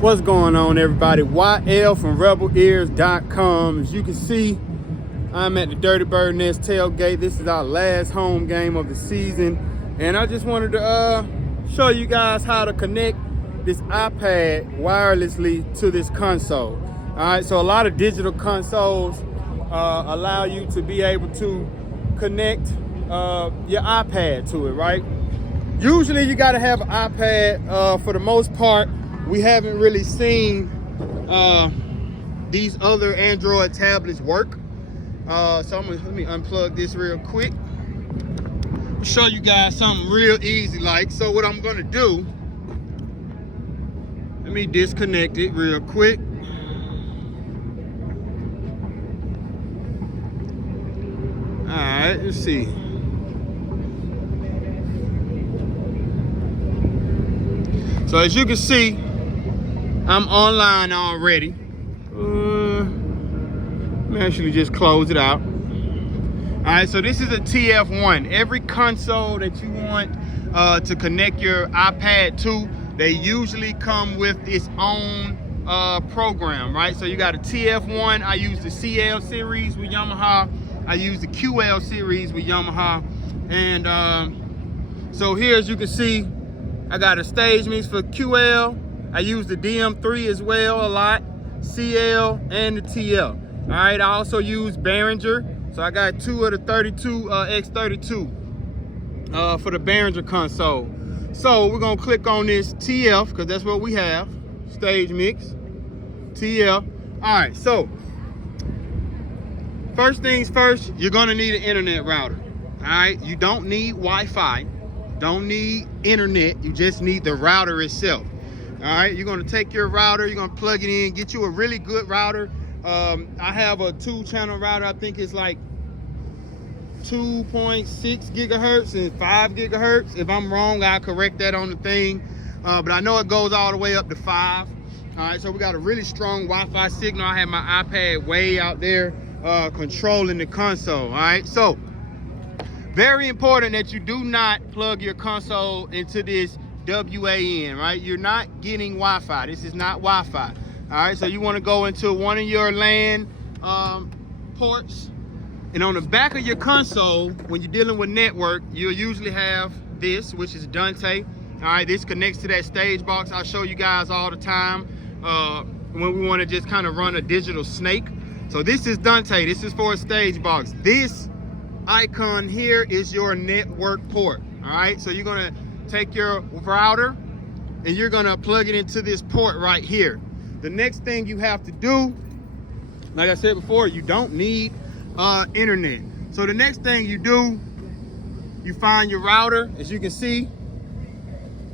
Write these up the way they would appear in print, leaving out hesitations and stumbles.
What's going on, everybody? YL from RebelEars.com. As you can see, I'm at the Dirty Bird Nest tailgate. This is our last home game of the season, and I just wanted to show you guys how to connect this iPad wirelessly to this console. All right, so a lot of digital consoles allow you to be able to connect your iPad to it, right? Usually you got to have an iPad. For the most part, we haven't really seen these other Android tablets work. So let me unplug this real quick. I'll show you guys something real easy like. So what I'm gonna do, let me disconnect it real quick. All right, let's see. So as you can see, I'm online already. Let me actually just close it out. All right, so this is a TF1. Every console that you want to connect your iPad to, they usually come with its own program, right? So you got a TF1. I use the CL series with Yamaha. I use the QL series with Yamaha. And so here, as you can see, I got a stage mix for QL. I use the DM3 as well a lot, CL and the TL. All right, I also use Behringer. So I got two of the 32X32 for the Behringer console. So we're gonna click on this TL because that's what we have, stage mix, TL. All right, so first things first, you're gonna need an internet router. All right, you don't need Wi-Fi, don't need internet, you just need the router itself. All right, you're gonna take your router, you're gonna plug it in, get you a really good router. I have a 2-channel router. I think it's like 2.6 gigahertz and 5 gigahertz. If I'm wrong, I'll correct that on the thing. But I know it goes all the way up to 5. All right, so we got a really strong Wi-Fi signal. I have my iPad way out there controlling the console. All right, so very important that you do not plug your console into this WAN, right? You're not getting Wi-Fi. This is not Wi-Fi. All right, so you want to go into one of your LAN ports, and on the back of your console, when you're dealing with network, you'll usually have this, which is Dante. All right, this connects to that stage box I show you guys all the time when we want to just kind of run a digital snake. So this is Dante. This is for a stage box. This icon here is your network port. All right, so you're gonna take your router and you're gonna plug it into this port right here. The next thing you have to do, like I said before, you don't need internet. So the next thing you do, you find your router. As you can see,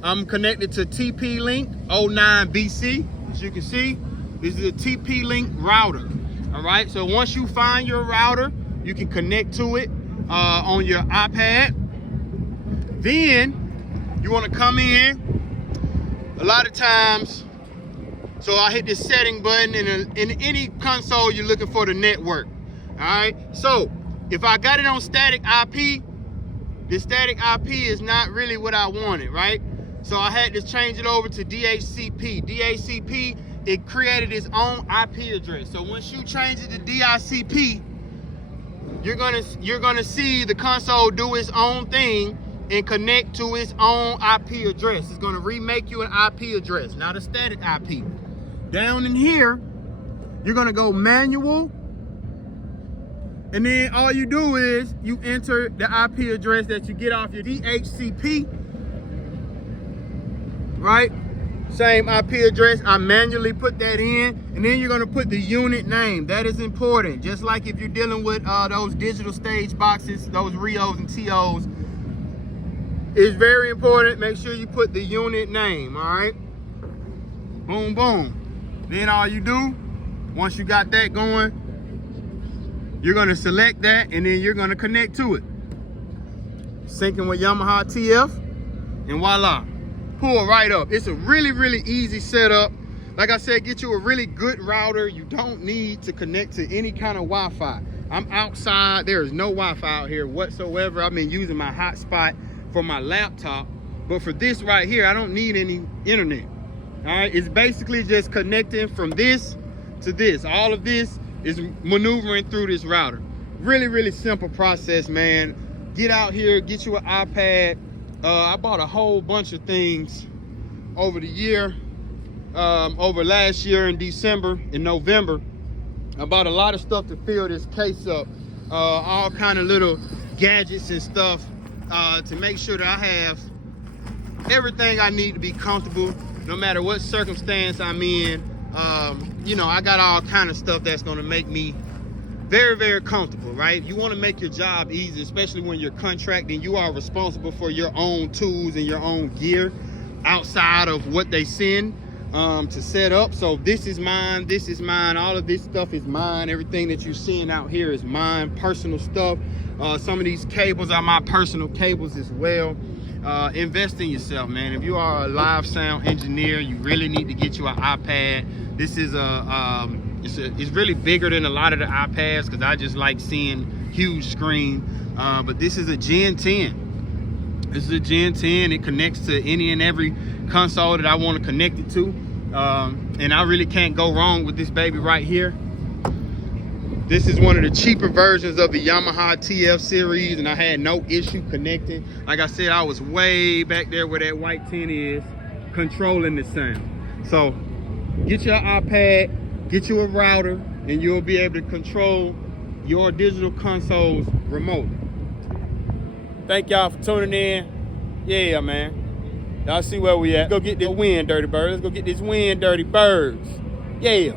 I'm connected to TP-Link 09BC. As you can see, this is a TP-Link router. All right, so once you find your router, you can connect to it on your iPad. Then you want to come in. A lot of times, so I hit this setting button. In any console, you're looking for the network. All right, so if I got it on static IP, the static IP is not really what I wanted, right? So I had to change it over to DHCP. DHCP, it created its own IP address. So once you change it to DHCP, you're gonna see the console do its own thing and connect to its own IP address. It's gonna remake you an IP address, not a static IP. Down in here, you're gonna go manual, and then all you do is you enter the IP address that you get off your DHCP, right? Same IP address, I manually put that in, and then you're gonna put the unit name. That is important. Just like if you're dealing with those digital stage boxes, those Rios and TOs, it's very important. Make sure you put the unit name, all right? Boom, boom. Then all you do, once you got that going, you're gonna select that, and then you're gonna connect to it. Syncing with Yamaha TF, and voila. Pull right up. It's a really, really easy setup. Like I said, get you a really good router. You don't need to connect to any kind of Wi-Fi. I'm outside. There is no Wi-Fi out here whatsoever. I've been using my hotspot for my laptop, but for this right here, I don't need any internet. All right, it's basically just connecting from this to this. All of this is maneuvering through this router. Really, really simple process, man. Get out here, get you an iPad. I bought a whole bunch of things over the year, over last year in December, in November. I bought a lot of stuff to fill this case up, all kind of little gadgets and stuff to make sure that I have everything I need to be comfortable no matter what circumstance I'm in. You know, I got all kind of stuff that's gonna make me very, very comfortable, right? You wanna make your job easy, especially when you're contracting. You are responsible for your own tools and your own gear outside of what they send to set up. So this is mine, all of this stuff is mine. Everything that you're seeing out here is mine, personal stuff. Some of these cables are my personal cables as well. Invest in yourself, man. If you are a live sound engineer, you really need to get you an iPad. This is it's really bigger than a lot of the iPads because I just like seeing huge screen. But this is a Gen 10. This is a Gen 10. It connects to any and every console that I want to connect it to. And I really can't go wrong with this baby right here. This is one of the cheaper versions of the Yamaha TF series, and I had no issue connecting. Like I said, I was way back there where that white tin is, controlling the sound. So get your iPad, get you a router, and you'll be able to control your digital consoles remotely. Thank y'all for tuning in. Yeah, man. Y'all see where we at. Let's go get this win, Dirty Birds. Let's go get this win, Dirty Birds. Yeah.